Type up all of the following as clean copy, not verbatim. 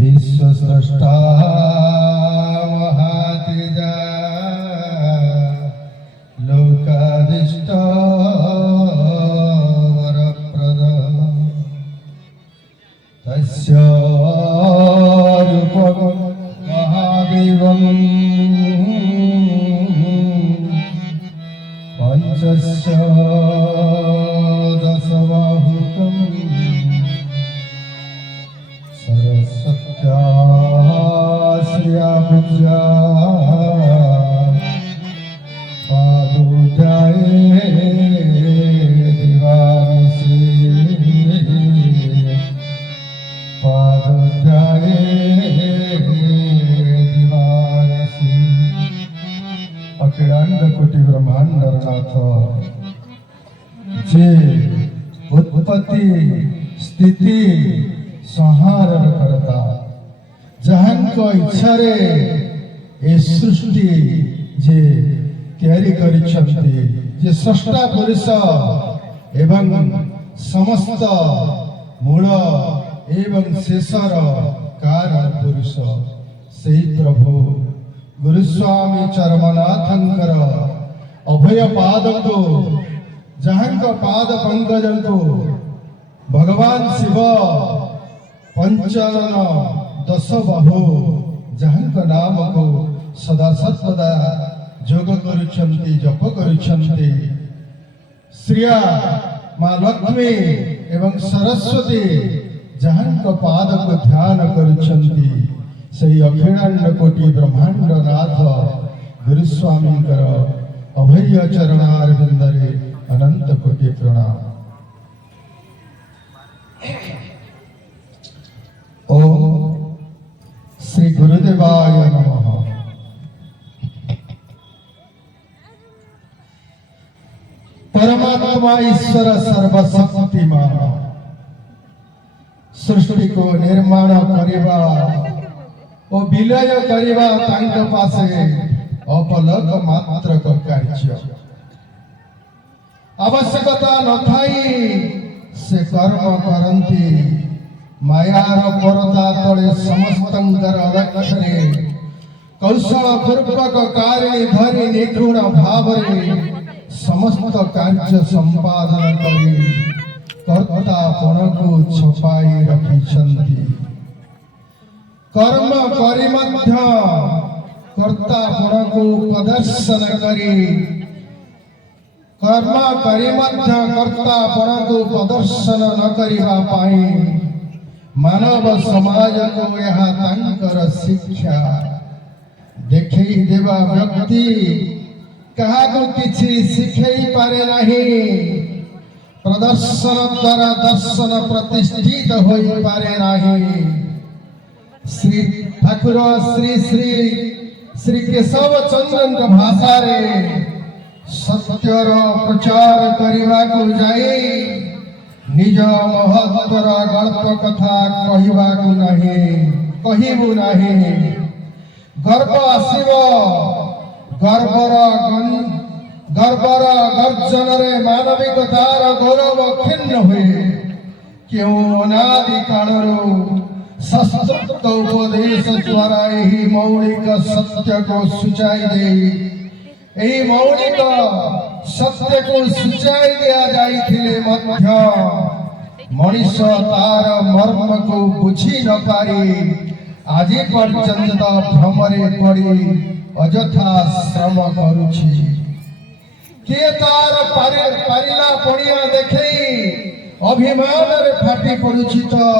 विश्वस्रष्टा महातेजा लोकादिष्ट वरप्रद तस्य रूपं महादेवं पंचस्य दशबाहुकं सरस्वत्या श्रिया पूज्या पादोदये दिवानिशि पादोदये दिवानिशि अखिलांड कोटि ब्रह्मांड नाथ जे उत्पत्ति स्थिति संहार करता जहां इच्छा रे ए सृष्टि जे तैयारी करिछंती जे सृष्टा पुरुष एवं समस्त मूल एवं शेषर कारण पुरुष सेही प्रभु गुरुस्वामी चरमनाथंकर अभय पाद को जहां पाद पंकज को भगवान शिव पंचानन दश बाहु जहां नाम को सदा सर्वदा जोग करुछंती जप करुछंती श्रिया मां लक्ष्मी एवं सरस्वती जहां पाद को ध्यान करुछंती सही अखिलांड कोटि ब्रह्मांड नाथ गुरुस्वामी कर अभय चरणारविंदरे अनंत कोटि प्रणाम। ओम श्री गुरुदेवाय नमः। परमात्मा ईश्वर सर्वशक्तिमान सृष्टि को निर्माण करिबा ओ विलय करिबा तांक पासे अपलक मात्र को कार्य आवश्यकता न थाई से कर्म करंती मायार परदा तले समस्तंकर लक्ष्य कौशल पूर्वक कार्य धरी निगुण भाव समस्त कार्य संपादन करी कर्तापण को छपाई रखिछंती कर्म करी मध्य कर्तापण को प्रदर्शन करी कर्म करी मध्य कर्तापण को प्रदर्शन न करिबा पाई मानव समाज को यह तांकर शिक्षा देखई देवा व्यक्ति कहा को किछि शिखई पारे नहीं प्रदर्शन द्वारा दर्शन प्रतिष्ठित होई पारे नहीं। श्री ठाकुर श्री श्री श्री केशव चंद्र भाषा रे सत्यर प्रचार करने को जाए निज महत्वर गल्प कथा कहवा को नहीं कहबू नहीं गर्व आसव गर्वर गर्जन रे मानविकतार गौरव क्षीण हुए क्यों अनादि कालरू शास्त्रोक्त उपदेश द्वारा यही मौलिक सत्य को सूचाई दे यही मौलिक सत्य को सूचाई दिया जाइथिले मध्य मनीष तार मर्म को बुझी न पारी आज पर्यंत भ्रमरे पड़ी अजथा श्रम करुछि के तार पारिला पड़िया देखे अभिमान रे फाटी पड़ुछि तो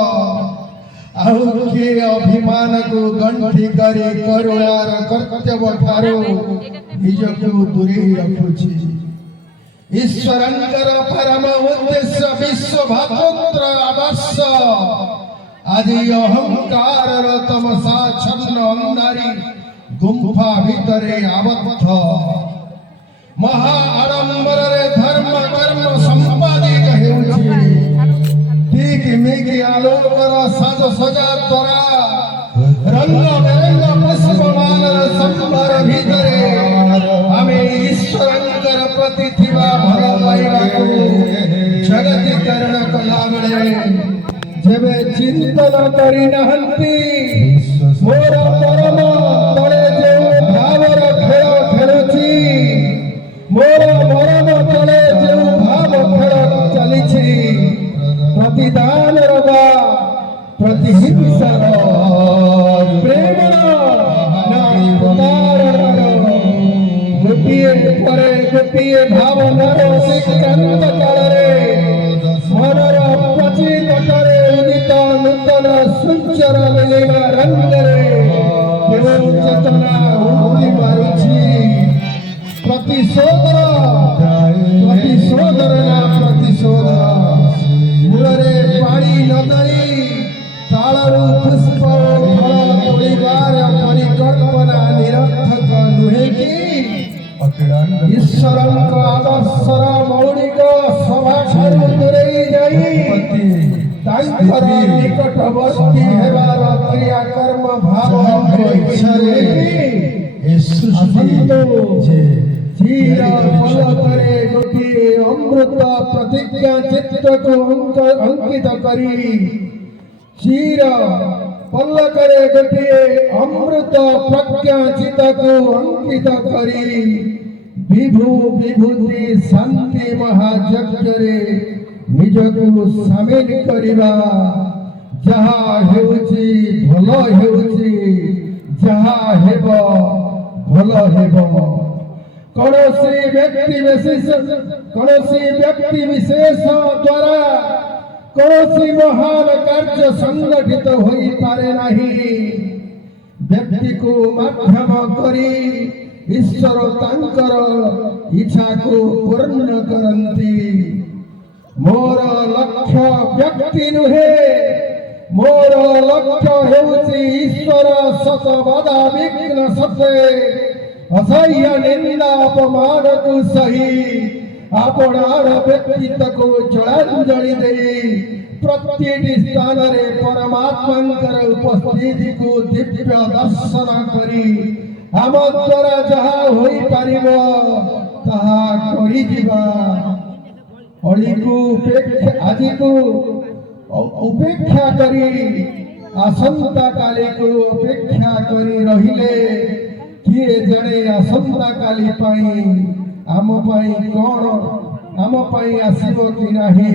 आउ के अभिमान को गंठी करी करुणार कर्तव्य ठारो निजको दूरी रखुछि ईश्वरंकर परम उद्देश्य विश्व भातृ अवश्य आदि अहंकार तमसा छन्न अंधारी गुंफा भीतरे आबद्ध महा आडंबर रे धर्म कर्म संपादित हेउछि ठीक मिगी आलोकर साज सजा द्वारा रंग बेरंग पुष्पमान संभार भीतरे हमें ईश्वरंकर प्रति थिवा भल पाइबाकु जगतीकरण कला बेले जेबे चिंतन करी नहंती मोर परम तळे जे भावर खेळ खेळुछि मोर मरम तळे जे भाव खेळ चलिछि प्रतिदान रवा प्रतिहिंसार प्रेमर गोटिए परे गोटिए भावनार श्रीकांत कालरे मनर पचितकरे उदित नूतन सुंचर मिलिबा रंगरे केवल चेतना उठी मारुछि प्रतिशोध ना प्रतिशोध मूलरे पानी नदई ताळरू पुष्प फल तोड़िबार परिकल्पना निरर्थक नुहे कि ईश्वरंक आदर्शर मौलिक सभाठारू दूरेई जाई तांकर निकटवर्ती हेबार क्रियाकर्म भाव इच्छारे ए सृष्टि चीर पलकरे गोटिए अमृत प्रतिज्ञा चित्त को अंकित करी चीर पल्लकरे गोटिए अमृत प्रज्ञा चित्त को अंकित करी विभु विभूति शांति महायज्ञरे निजको सामिल करिबा जहा हेउछि भल हेउछि जहा हेब भल हेब कौनसी व्यक्ति विशेष द्वारा कौनसी महान कार्य संगठित होई पारे नहीं व्यक्ति को माध्यम करी ईश्वर तांकर इच्छा को पूर्ण करंती मोर लक्ष्य व्यक्ति नुहे मोर लक्ष्य हेउछि ईश्वर सत बाधा विघ्न सते असह्य निंदा अपमान को सही आपणार व्यक्तित्व को जलांजलि दे प्रत्येक स्थान रे परमात्मांकर उपस्थिति को दिव्य दर्शन करी आम द्वारा जहा होई पारिबो ताहा करि दिबा अळी को आदि को उपेक्षा करी आसंता काली को उपेक्षा करी रहिले किए जणे आसंता काली पाई आम पाई कोन आम पाई आसीबो कि नाही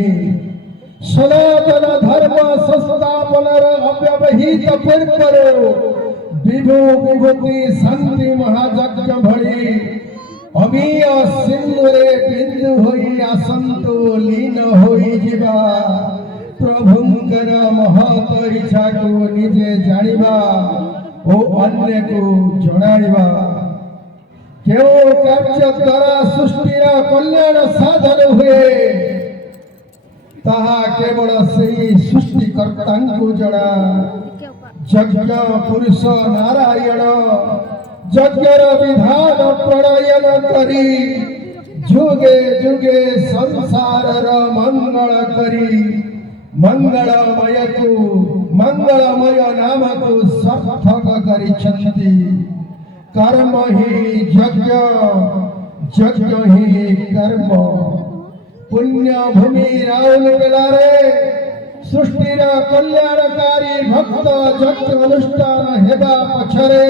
सनातन धर्म संस्थापनर अव्यवहित पूर्वरो विभु विभूति शांति महायज्ञ भଳି अमीय सिंधुरे बिंदु होई आसंतो लीन होई जिबा प्रभुंकर महत इच्छा को निजे जानिबा ओ अन्य को जणाइबा केव कार्य द्वारा सृष्टिर कल्याण साधन हुए ताहा केवल सेही सृष्टिकर्ता को जणा यज्ञ पुरुष नारायण यज्ञर विधान प्रणयन करी जुगे जुगे संसारर मंगल करी मंगलमय को मंगलमय नाम को सार्थक करिछन्ति कर्म ही यज्ञ यज्ञ ही कर्म पुण्य भूमि राउरकेलारे सृष्टिर कल्याणकारी भक्त यज्ञ अनुष्ठान हेबा पछरे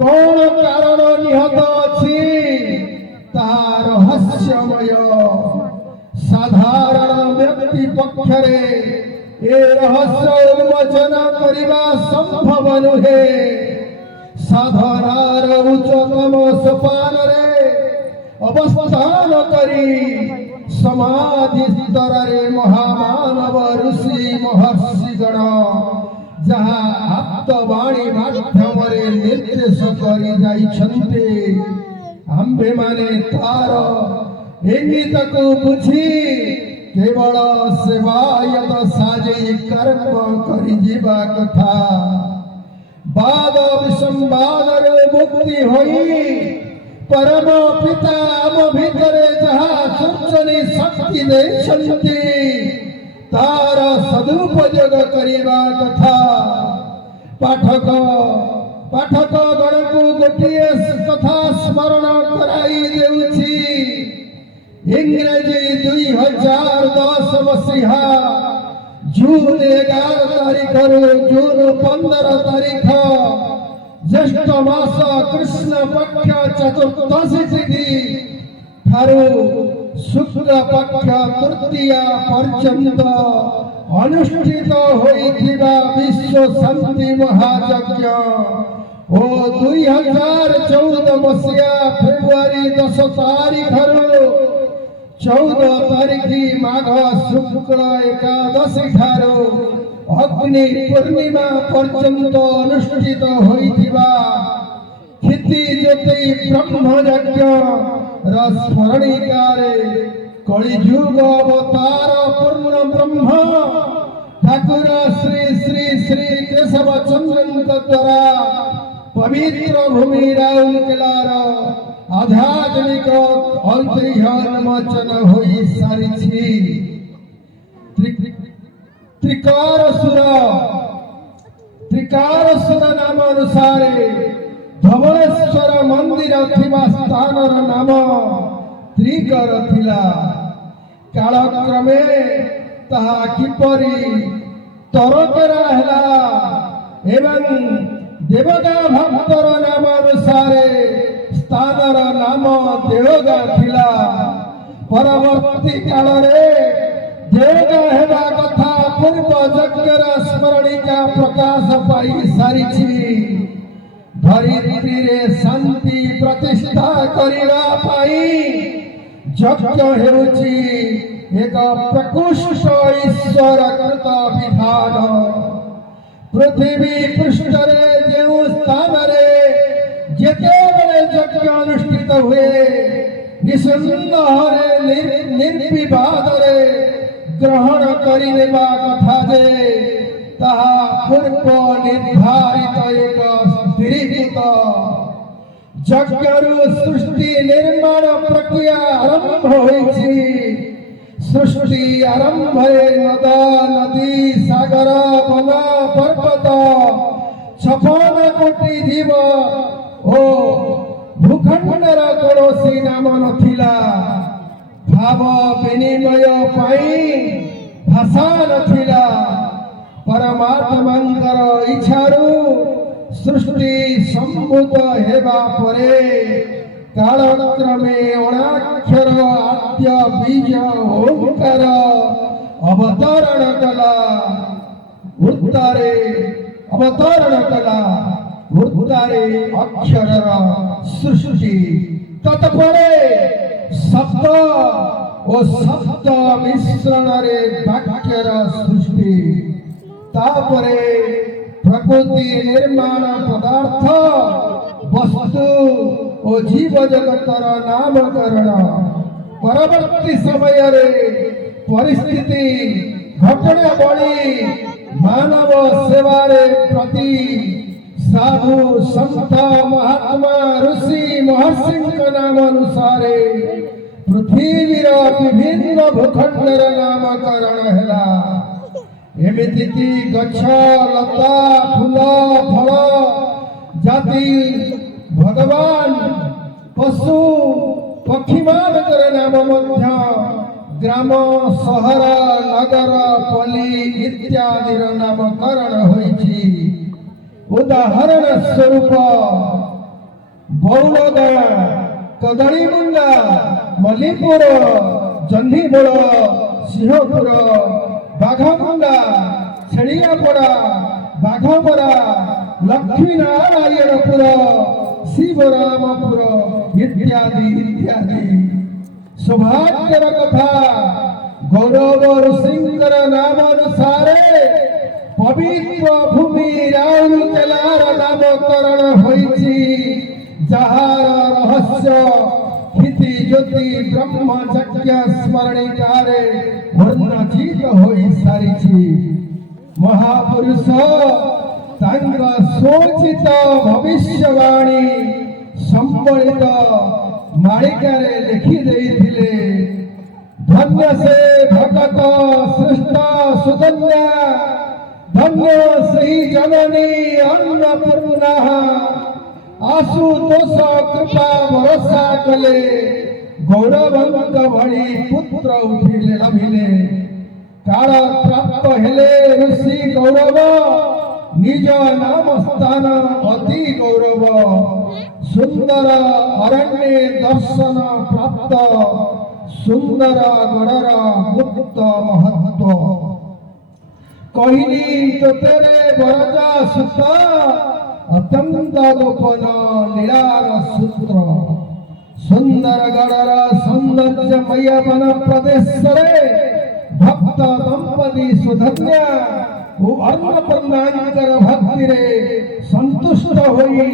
कौन कारण निहत अछि ताहा रहस्यमय साधारण व्यक्ति ପକ୍ଷରେ ଏ ରହସ୍ୟ ଉନ୍ମୋଚନ କରିବା ସମ୍ଭବ ନୁହେଁ। ସାଧନାର ଉଚ୍ଚତମ ସୋପାନରେ ଅବସ୍ଥାନ କରି ସମାଧି ସ୍ତରରେ ମହାମାନବ ଋଷି ମହର୍ଷିଗଣ ଯାହା ଆପ୍ତବାଣୀ ମାଧ୍ୟମରେ ନିର୍ଦ୍ଦେଶ କରି ଯାଇଛନ୍ତି, ଆମ୍ଭେମାନେ ତାର ଇଙ୍ଗିତକୁ ବୁଝି କେବଳ ସେବାୟତ ସାଜି କର୍ମ କରିଯିବା କଥା। ବାଦ ବିସମ୍ବାଦରୁ ମୁକ୍ତି ହୋଇ ପରମ ପିତା ଆମ ଭିତରେ ଯାହା ସୃଜନୀ ଶକ୍ତି ଦେଇଛନ୍ତି, ତାର ସଦୁପଯୋଗ କରିବା କଥା। ପାଠକ ଗଣକୁ ଗୋଟିଏ କଥା ସ୍ମରଣ କରାଇ ଦେଉଛି। ଇଂରେଜୀ 2010 ମସିହା ଜୁନ 11 ତାରିଖରୁ ଜୁନ 15 ତାରିଖ ଜ୍ୟେଷ୍ଠ ମାସ କୃଷ୍ଣ ପକ୍ଷ ଚତୁର୍ଦ୍ଦଶୀ ତିଥି ଠାରୁ ଶୁକ୍ଳ ପକ୍ଷ ତୃତୀୟା ପର୍ଯ୍ୟନ୍ତ ଅନୁଷ୍ଠିତ ହୋଇଥିବା ବିଶ୍ୱ ଶାନ୍ତି ମହାଯଜ୍ଞ ଓ 2014 ମସିହା ଫେବୃଆରୀ 10 ତାରିଖରୁ 14 ତାରିଖ ମାଘ ଶୁକ୍ଳ ଏକାଦଶୀ ଠାରୁ ଅଗ୍ନି ପୂର୍ଣ୍ଣିମା ପର୍ଯ୍ୟନ୍ତ ଅନୁଷ୍ଠିତ ହୋଇଥିବା କ୍ଷିତି ଜ୍ୟୋତି ବ୍ରହ୍ମଯଜ୍ଞର ସ୍ମରଣିକାରେ କଳିଯୁଗ ଅବତାର ପୂର୍ଣ୍ଣ ବ୍ରହ୍ମ ଠାକୁର ଶ୍ରୀ ଶ୍ରୀ ଶ୍ରୀ କେଶବ ଚନ୍ଦ୍ରଙ୍କ ଦ୍ୱାରା ପବିତ୍ର ଭୂମି ରାଉରକେଲାର ଆଧ୍ୟାତ୍ମିକ ଐତିହ୍ୟ ଉନ୍ମୋଚନ ହୋଇ ସାରିଛି। ତ୍ରିକାରସୁର ନାମ ଅନୁସାରେ ଧବଳେଶ୍ୱର ମନ୍ଦିର ଥିବା ସ୍ଥାନର ନାମ ତ୍ରିକର ଥିଲା। କାଳକ୍ରମେ ତାହା କିପରି ତରକେରା ହେଲା ଏବଂ ଦେବଗା ଭକ୍ତର ନାମ ଅନୁସାରେ ସ୍ଥାନର ନାମ ଦେଓଗାଁ ଥିଲା। ପରବର୍ତ୍ତୀ କାଳରେ ଦେଓଗାଁ ହେବା କଥା ପୂର୍ବ ଯଜ୍ଞର ସ୍ମରଣିକା ପ୍ରକାଶ ପାଇ ସାରିଛି। ଧରିତ୍ରୀରେ ଶାନ୍ତି ପ୍ରତିଷ୍ଠା କରିବା ପାଇଁ ଯଜ୍ଞ ହେଉଛି ଏକ ପ୍ରକୃଷ୍ଟ ଈଶ୍ୱର କୃତ ବିଧାନ। ପୃଥିବୀ ପୃଷ୍ଠରେ ଯେଉଁ ସ୍ଥାନରେ ଯେତେବେଳେ ଯଜ୍ଞ ଅନୁଷ୍ଠିତ ହୁଏ, ନିଃସନ୍ଦେହରେ ନିର୍ବିବାଦରେ ଗ୍ରହଣ କରିନେବା କଥା ଯେ ତାହା ପୂର୍ବ ନିର୍ଦ୍ଧାରିତ ଏକ ସ୍ଥିରୀକୃତ ଯଜ୍ଞରୁ ସୃଷ୍ଟି ନିର୍ମାଣ ପ୍ରକ୍ରିୟା ଆରମ୍ଭ ହୋଇଛି। ସୃଷ୍ଟି ଆରମ୍ଭରେ ନଦ ନଦୀ ସାଗର ବନ ପର୍ବତ 56 କୋଟି ଜୀବ ଓ ଭୂଖଣ୍ଡର କୌଣସି ନାମ ନଥିଲା। ଭାବ ବିନିମୟ ପାଇଁ ଭାଷା ନଥିଲା। ପରମାତ୍ମାଙ୍କର ଇଚ୍ଛାରୁ ସୃଷ୍ଟି ସମ୍ଭୂତ ହେବା ପରେ କାଳକ୍ରମେ ଅଣାକ୍ଷର ଆଦ୍ୟ ବୀଜ ଓଁକାର ଅବତରଣ କଲା। ଉର୍ଦ୍ଧ୍ୱରେ ଅକ୍ଷରର ସୃଷ୍ଟି, ତତ୍ପରେ ଶବ୍ଦ ଓ ଶବ୍ଦ ମିଶ୍ରଣରେ ବାକ୍ୟର ସୃଷ୍ଟି, ତାପରେ ପ୍ରକୃତି ନିର୍ମାଣ ପଦାର୍ଥ ବସ୍ତୁ ଓ ଜୀବ ଜଗତର ନାମକରଣ। ପରବର୍ତ୍ତୀ ସମୟରେ ପରିସ୍ଥିତି ଘଟଣାବଳୀ ମାନବ ସେବାରେ ପ୍ରତି ସାଧୁ ସନ୍ଥ ମହାତ୍ମା ଋଷି ମହର୍ଷିଙ୍କ ନାମ ଅନୁସାରେ ପୃଥିବୀର ବିଭିନ୍ନ ଭୂଖଣ୍ଡର ନାମକରଣ ହେଲା। ଏମିତିକି ଗଛ ଲତା ଫୁଲ ଫଳ ଜାତି ଭଗବାନ ପଶୁ ପକ୍ଷୀମାନଙ୍କର ନାମ ମଧ୍ୟ ଗ୍ରାମ ସହର ନଗର ପଲ୍ଲୀ ଇତ୍ୟାଦିର ନାମକରଣ ହୋଇଛି। ଉଦାହରଣ ସ୍ୱରୂପ ବଉଳଗାଁ, କଦଳୀମୁଣ୍ଡା, ମଲ୍ଲିପୁର, ଜହ୍ନିମୂଳ, ସିଂହପୁର, ବାଘମୁଣ୍ଡା ଛେଳିଆପଡ଼ା ବାଘମରା ଲକ୍ଷ୍ମୀନାରାୟଣପୁର ଶିବରାମପୁର ଇତ୍ୟାଦି ଇତ୍ୟାଦି। ସୌଭାଗ୍ୟର କଥା ଗୌରବ ଋଷିଙ୍କର ନାମ ଅନୁସାରେ ପବିତ୍ର ଭୂମି ରାଉରକେଲାର ନାମକରଣ ହୋଇଛି, ଯାହାର ରହସ୍ୟ କ୍ଷିତି ଜ୍ୟୋତି ବ୍ରହ୍ମ ଯଜ୍ଞ ସ୍ମରଣିକାରେ ବର୍ଣ୍ଣଚିତ ହୋଇ ସାରିଛି। ମହାପୁରୁଷ ତାଙ୍କ ସୂଚିତ ଭବିଷ୍ୟବାଣୀ ସମ୍ବଳିତ ମାଳିକାରେ ଲେଖି ଦେଇଥିଲେ। ଧନ୍ୟ ସେ ଭଗତ ଶ୍ରେଷ୍ଠ ସୁକନ୍ୟା, ଧନ୍ୟ ସେହି ଜନନୀ ଅନ୍ନପୂର୍ଣ୍ଣା। ଆଶୁତୋଷ କୃପା ଭରସା କଲେ, ଗୌରବଙ୍କ ଭଳି ପୁତ୍ର ଉଠିଲେ ଲଭିଲେ। କାଳ ପ୍ରାପ୍ତ ହେଲେ ଋଷି ଗୌରବ, ନିଜ ନାମ ସ୍ଥାନ ଅତି ଗୌରବ। ସୁନ୍ଦର ଅରଣ୍ୟ ଦର୍ଶନ ପ୍ରାପ୍ତ, ସୁନ୍ଦର ଗଡ଼ର ଗୁପ୍ତ ମହତ୍ଵ। କହିଲି ତୋତେରେ ବରଜା ସୁତ, ଅତ୍ୟନ୍ତ ଗୋପନ ଲୀଳାର ସୂତ୍ର। ସୁନ୍ଦର ଗଡ଼ର ସୌନ୍ଦର୍ଯ୍ୟମୟ ବନ ପ୍ରଦେଶରେ ଭକ୍ତ ଦମ୍ପତି ସୁଧନ୍ୟ ଓ ଅନ୍ନପୂର୍ଣ୍ଣାଙ୍କର ଭକ୍ତିରେ ସନ୍ତୁଷ୍ଟ ହୋଇ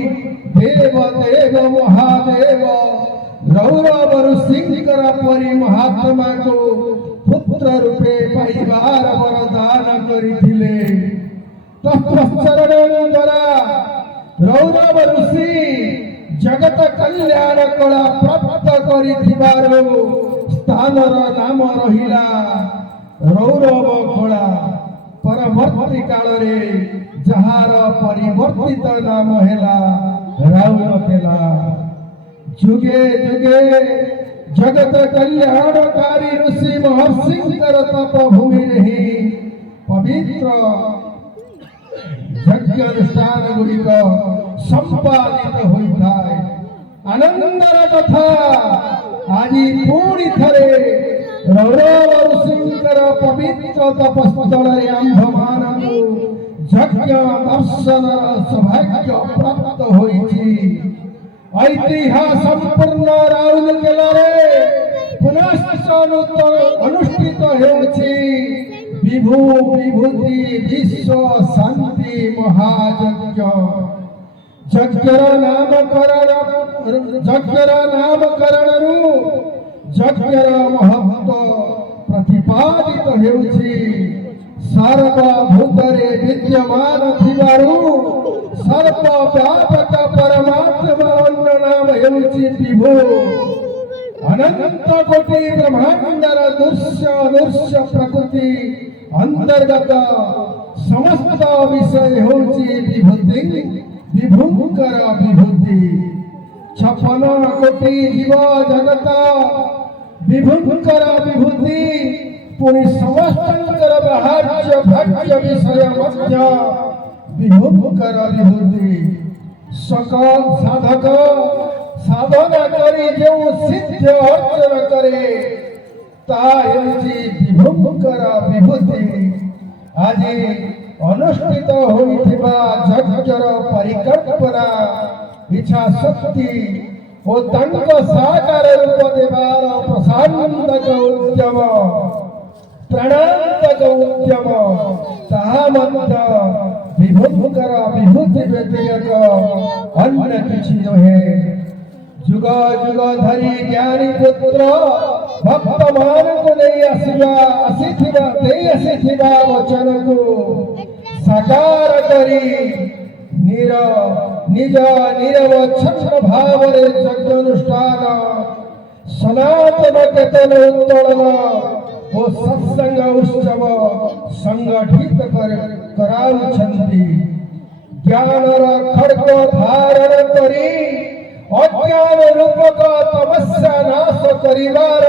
ଦେବ ଦେବ ମହାଦେବ ରୌରବ ଋଷିଙ୍କର ପରି ମହାତ୍ମାକୁ ପୁତ୍ର ରୂପେ ପାଇବାର ବରଦାନ କରିଥିଲେ। ତତ୍ପଶ୍ଚରଣ ଦ୍ୱାରା ରୌରବ ଋଷି ଜଗତ କଲ୍ୟାଣ କଳା ପ୍ରାପ୍ତ କରିଥିବାରୁ ସ୍ଥାନର ନାମ ରହିଲା ରୌରବ କଳା। ପରବର୍ତ୍ତୀ କାଳରେ ଯାହାର ପରିବର୍ତ୍ତିତ ନାମ ହେଲା ରାଉରକେଲା। ଯୁଗେ ଯୁଗେ ଜଗତ କଲ୍ୟାଣକାରୀ ଋଷି ମହର୍ଷିଙ୍କର ତପଭୂମିରେ ହିଁ ପବିତ୍ର ଯଜ୍ଞାନୁଷ୍ଠାନ ଗୁଡ଼ିକ ସମ୍ପାଦିତ ହୋଇଥାଏ। ଆନନ୍ଦର କଥା, ଆଜି ପୁଣି ଥରେ ରୌରବ ଋଷିଙ୍କର ପବିତ୍ର ତପସ୍ଥଳରେ ଆମ୍ଭମାନଙ୍କୁ ଯଜ୍ଞ ଦର୍ଶନର ସୌଭାଗ୍ୟ ପ୍ରାପ୍ତ ହୋଇଛି। ଐତିହ୍ୟ ସମ୍ପୂର୍ଣ୍ଣ ରାଉରକେଲାରେ ପୁନଶ୍ଚ ଅନୁଷ୍ଠିତ ହେଉଛି ବିଭୁ ବିଭୂତି ବିଶ୍ୱ ଶାନ୍ତି ମହାଯଜ୍ଞ। ଯଜ୍ଞର ନାମକରଣରୁ ଯଜ୍ଞର ମହତ୍ଵ ପ୍ରତିପାଦିତ ହେଉଛି। ସର୍ବଭୂତରେ ବିଦ୍ୟମାନ ଥିବାରୁ ସର୍ବବ୍ୟାପକ ପରମାତ୍ମା ଅନ୍ୟ ନାମ ହେଉଛି ବିଭୁ। ଅନନ୍ତ କୋଟି ବ୍ରହ୍ମାଣ୍ଡର ଦୃଶ୍ୟ ଅଦୃଶ୍ୟ ପ୍ରକୃତି ଅନ୍ତର୍ଗତ ସମସ୍ତ ବିଷୟ ହେଉଛି ବିଭୂତି, ବିଭୁଙ୍କର ବିଭୂତି। 56 କୋଟି ଜୀବ ଜଗତ ବିଭୁଙ୍କର ବିଭୂତି, ପୁଣି ସମସ୍ତଙ୍କର ବାହାର୍ଯ୍ୟ ଭାଗ୍ୟ ବିଷୟ ମଧ୍ୟ ବିଭୁଙ୍କର ବିଭୂତି। ସକଳ ସାଧକ ସାଧନା କରି ଯେଉଁ ସିଦ୍ଧ ଅର୍ଜନ କରେ, ତାହା ହେଉଛି ବିଭୁଙ୍କର ବିଭୂତି। ଆଜି ଅନୁଷ୍ଠିତ ହୋଇଥିବା ଯଜ୍ଞର ପରିକଳ୍ପନା, ଇଚ୍ଛା ଶକ୍ତି ଓ ତାଙ୍କ ସାକାର ରୂପ ଦେବାର ପ୍ରସାନ୍ତକ ଉଦ୍ୟମ, ପ୍ରାଣାନ୍ତକ ଉଦ୍ୟମ, ତାହା ମଧ୍ୟ ବିଭୁଙ୍କର ବିଭୂତି ବ୍ୟତୀତ ଅନ୍ୟ କିଛି ନୁହେଁ। ଯୁଗ ଯୁଗ ଧରି ଜ୍ଞାନୀ ପୁତ୍ର ଭକ୍ତମାନଙ୍କୁ ଦେଇ ଆସିଥିବା ବଚନକୁ ସାକାର କରି ନିଜ ନିରବଚ୍ଛନ୍ନ ଭାବରେ ଯଜ୍ଞାନୁଷ୍ଠାନ, ସନାତନ କେତନ ଉତ୍ତୋଳନ ଓ ସତ୍ସଙ୍ଗ ଉତ୍ସବ ସଂଗଠିତ କରାଉଛନ୍ତି। ଜ୍ଞାନର ଖଡ୍ଗ ଧାରଣ କରି ଅଜ୍ଞାନ ରୂପକ ତମସ୍ୟା ନାଶ କରିବାର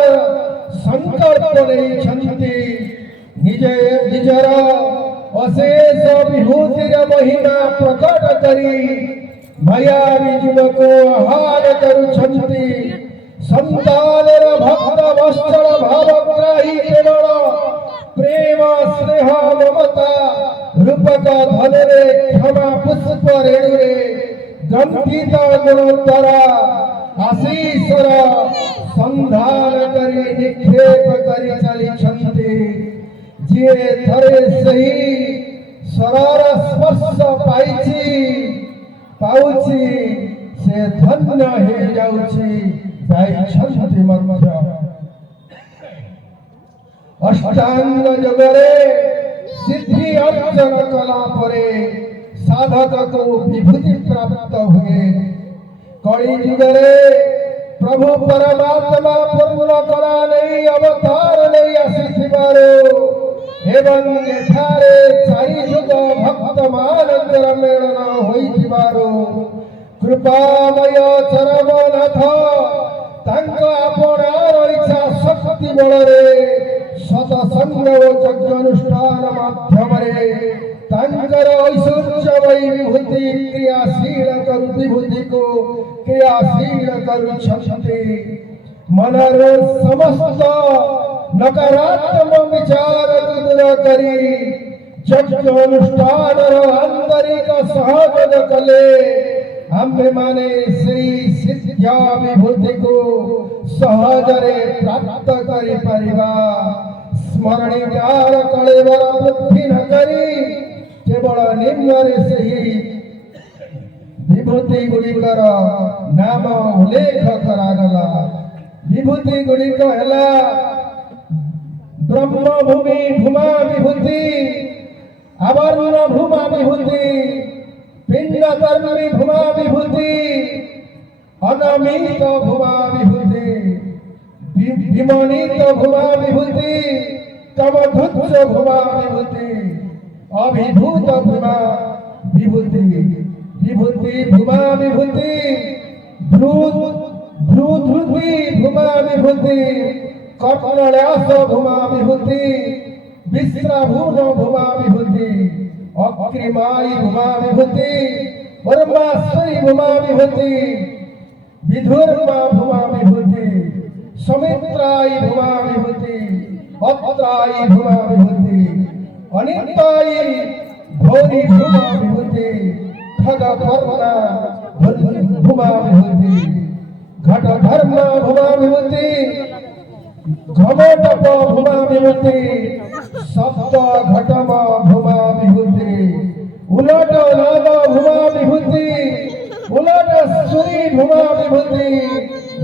ସଂକଳ୍ପ ନେଇଛନ୍ତି। ନିଜର ଅଶେଷ ବିଭୂତିର ମହିମା ପ୍ରକଟ କରି ମାୟାବୀ ଜୀବକୁ ଆହ୍ୱାନ କରୁଛନ୍ତି। ସନ୍ତାନର ଭକ୍ତ ବତ୍ସଳ ଭାବଗ୍ରାହୀ କେବଳ प्रेम स्नेह ममता रूपक धनुरे क्षमा पुष्प रेणुरे ग्रंथित गुणोत्तरा आशीषर संधान करी निक्षेप करी चलिछन्ति जे थरे सही सरर स्पर्श पाउछि से धन्य हे जाउछि जाइछन्ति मर्मजा अष्टांग जगरे सिद्धि अर्जन कला परे साधक को विभूति प्राप्त हुए कली युगरे प्रभु परमात्मा पूर्ण कला नहीं अवतार नहीं आसीथिबारो एवं एठारे चारि युग भक्त मानंदर मेलन होइथिबारो कृपामय चरमनाथ तांक आपणार इच्छा शक्ति बलरे सतसंग ओ यज्ञानुष्ठान माध्यमरे तांकर ऐश्वर्यमयी विभूति क्रियाशील करु विभूति को क्रियाशील करुछन्ति मनर समस्त नकारात्मक विचार दूर करी यज्ञानुष्ठान आंतरिक सहयोग कले आम्भे माने श्री सिद्ध्या विभूति को सहजरे प्राप्त करि परिवा स्मरणीकार कलेवर वृद्धि न करी केवल निम्नरे सही विभूति गुड़िकर नाम उल्लेख करागला विभूति गुड़िक हेला ब्रह्म भूमि भूमा विभूति आवर्ण भूमा विभूति पिंड कर्मी भूमा विभूति अनमित भूमा विभूति विमोनित भूमा विभूति कमधुच्च भूमा विभूति अभिभूत भूमा विभूति विभूति भूमा विभूति भ्रूधृति भूमा विभूति कर्णल्यास भूमा विभूति विश्राभूण भूमा विभूति अक्रिमाई भूमा विभूति वर्माश्री भूमा विभूति विधुर्मा भूमा विभूति समित्राई भूमा विभूति अत्राई भूमा विभूति अनिताई भौरी भूमा विभूति खगपर्णा भूमा विभूति घट धर्म भूमा विभूति घमोटप भूमा विभूति सप्त घटम भूमा विभूति उलट नाद भूमा विभूति उलट सूरी भूमा विभूति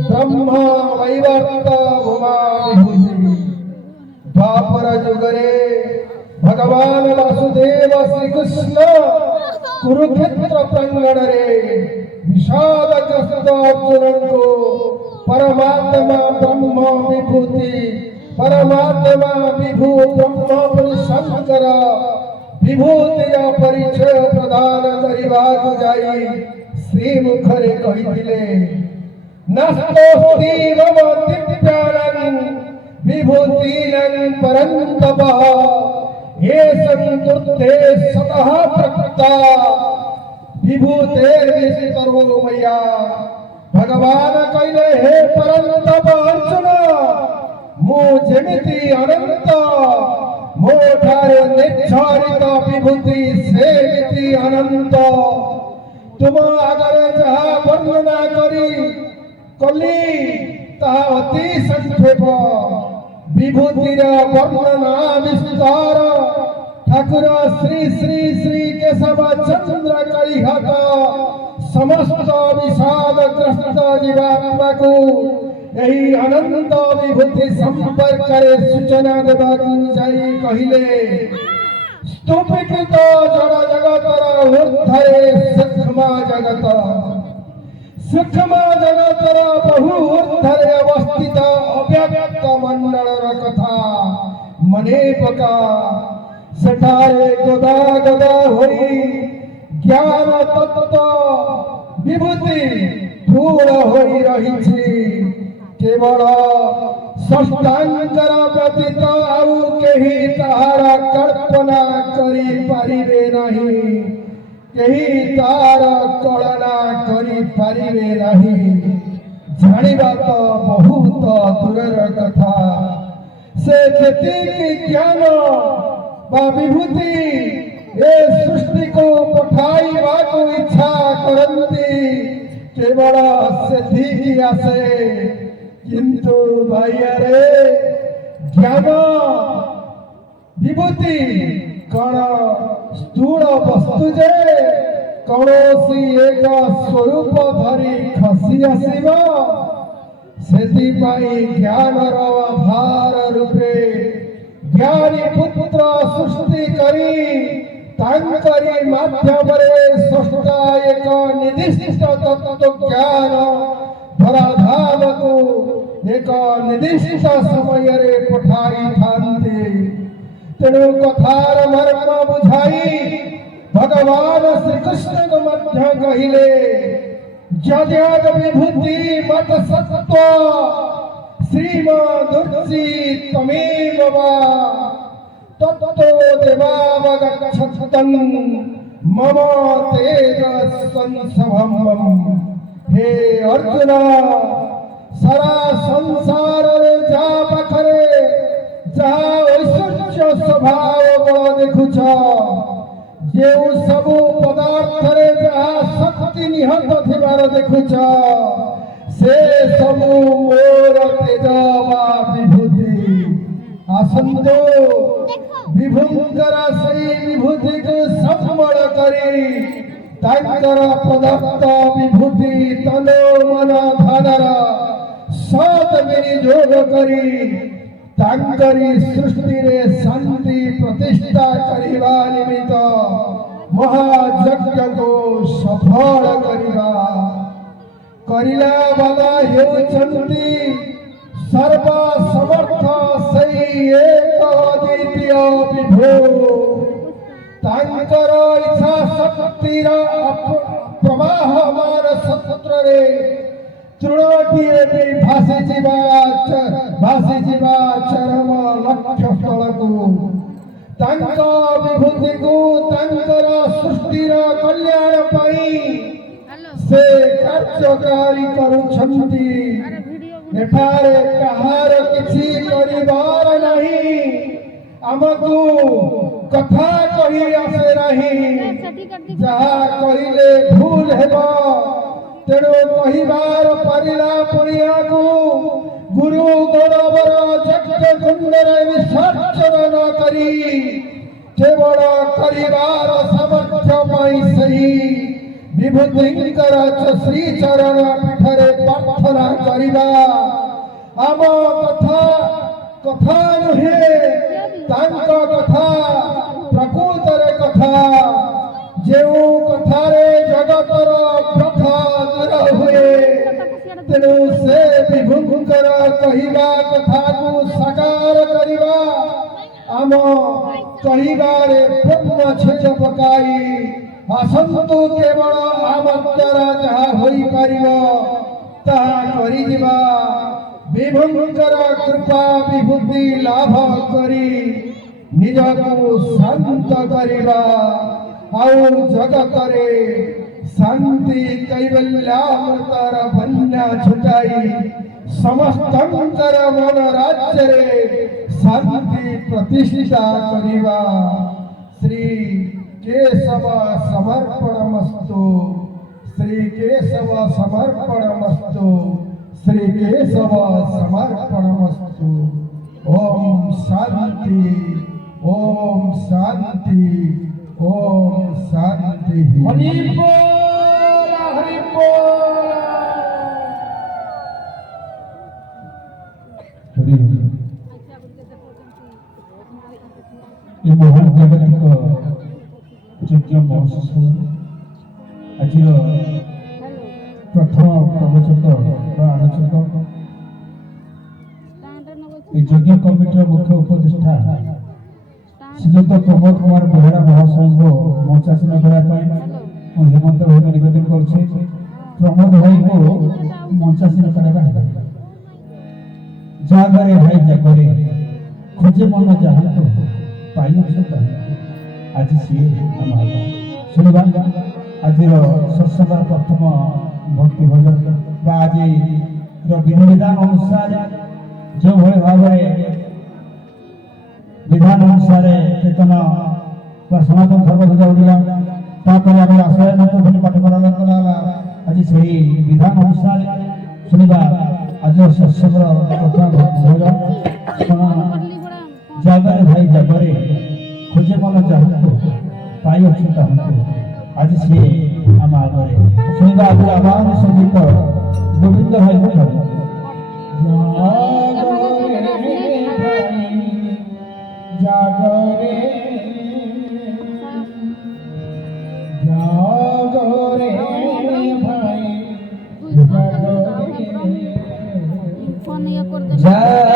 ब्रह्म वैवर्त भूमा विभूति द्वापर युगरे भगवान वासुदेव श्री कृष्ण कुरुक्षेत्र प्रांगणरे विषादग्रस्त अर्जुन को परमात्मा ब्रह्म विभूति परमात्मा विभू ब्रह्म शंकर विभूतिर परिचय प्रदान करिबाकु जाई श्री मुखरे कहिथिले नस्तोस्ति मम दिव्यानं विभूतिनं परन्तपः ये संतुते सतः प्रकृता विभूतेर्विस्तरो मया भगवान कहले हे परन्तप अर्जुन मु जेमिति अनंत मोठारे निर्धारित विभूति सेमिति अनंत तुम आगरे जहा वर्णना करी कली ताहा अति संक्षेप विभूतिर वर्णना विस्तार ठाकुर श्री श्री श्री केशव चंद्र कलिहत समस्त विषादग्रस्त जीवात्मा को यही अनंत विभूति संपर्क करे सूचना देबाकु जाई कहिले स्तूपित जड़ जगतर ऊर्ध्वरे सूक्ष्म जगतर बहु ऊर्ध्वरे अवस्थित अव्यक्त मंडलर कथा मने पका सेठारे गदा गदा होई ज्ञान तत्व विभूति धूल होई रहिछि केवल षष्ठांकर व्यतीत आउ केही ताहार कल्पना करी पारिबे नहीं केही तार कल्पना करी पारिबे नहीं जानिबा तो बहुत दूरर कथा से जेतिकी ज्ञान बा विभूति ए सृष्टि को पठाइबाकु इच्छा करती केवल सेतिकी आसे किंतु भाइया रे ज्ञान विभूति कण स्थूल वस्तु जे कौनसी एक स्वरूप धरी खसी आसब सेतिपाई ज्ञानर आधार रूपे ज्ञानी पुत्र सृष्टि करी तांकरी माध्यमरे स्रष्टा एक निर्दिष्ट तत्व ज्ञान धराधान को एक निर्दिष्ट समय रे पठाई थांती तेणु कथार मर्म बुझाई भगवान श्री कृष्ण को मध्य कहिले जद्याद विभूति मत सत्व श्रीमदुर्ची तमेव वा तत्तो देवावगच्छतं मम तेजस्संसभम् हे अर्जुन सारा संसार रे जा पाखरे जहा ऐश्वर्य स्वभाव बल देखुछ जे सबु पदार्थ रे जहा शक्ति निहत थिबार देखुछ से सबु मोर तेज वा विभूति आसंतो विभुंकर सही विभूति को संबल करी तांकर पदार्थ विभूति तनो मन धनर सत विनियोग करी तांकरी सृष्टि रे शांति प्रतिष्ठा करिवा निमित्त महायज्ञ को सफल करिला वाला हेउचंती सर्व समर्थ सही एक अद्वितीय विभु तांकर इच्छा शक्तिर प्रवाहमान सत्र रे तृणटीए भी भासी जीवा चरम लक्ष्य स्थल को तांक विभूति को तांकर सृष्टिर कल्याण पाई से कार्यकारी करुछंती एठारे कहार किछि करिवार नहीं हमकु कथा कहि आसे नहीं जहा कहिले भूल हेबो तेणु कहिबार परिला पड़िया को गुरु गौरवर यज्ञ कुंडरे विसर्जन न करी केवल करिबार सामर्थ्य पाई सही विभूतिंकर श्री चरण पीठरे प्रार्थना करिबा आम कथा नुहे तांक कथा प्रकृतर कथा जेउ कथारे जगतर प्रथा दूर हुए तेणु से विभुंकर कहिबा कथा को साकार करिबा आम कहिबारे ब्रह्म छेद पकाई आसंतु केवल आम द्वारा जहा होई पारिबो ताहा करि दिबा विभुंकर कृपा विभूति लाभ करी निजको शांत करिबा आउ जगतरे शांति कैवल्यामृतर बन्या छुटाई समस्तंकर मन राज्य रे शांति प्रतिष्ठा करिबा श्री केशव समर्पणमस्तु श्री केशव समर्पणमस्तु श्री केशव समर्पणमस्तु ओम शांति ओम शांति ओम शांति हरि बोल हरि बोल ये महान जागतिक यज्ञ महोत्सव आज प्रथम प्रवचक आलोचक यज्ञ कमिटर मुख्य उपदेष्टा श्रीयुक्त प्रमोद कुमार बेहरा महाशय को मंचासीन करने हेमंत भाई को निवेदन कर प्रमोद भाई को मंचासीन करवा जागारे भाई जागरे खोजे मन जहाँ तो पाई आज सी शुणवा आज सत्संग प्रथम भक्ति भजन आज विधि विधान अनुसार जो भाव ବିଧାନ ଅନୁସାରେ କୀର୍ତ୍ତନ ବା ସନାତନ ଧର୍ମ ଧ୍ୱଜା ଉଡ଼ିଲା। ତାପରେ ଆମର ଆଶ୍ରୟ ଧ୍ୱନି ପାଠ କରାଗଲା। ଆଜି ସେହି ବିଧାନ ଅନୁସାରେ ଶୁଣିବା ଆଜିର ଶସ୍ୟର ପ୍ରଥମ ଭୋଜ। ଜାଗାରେ ଭାଇ ଜାଗାରେ ଖୋଜେ ମନ ଯାହାକୁ ପାଇଅଛି ତାହାକୁ। ଆଜି ସିଏ ଆମ ଆଗରେ ଶୁଣିବା ଆଜି ଆହ୍ୱାନ ସଙ୍ଗୀତ ଗୋବିନ୍ଦ ଭାଇଙ୍କ ଠାରୁ। ଜାଗରେ ଜାଗରେ ଭାଇ ଜାଗରେ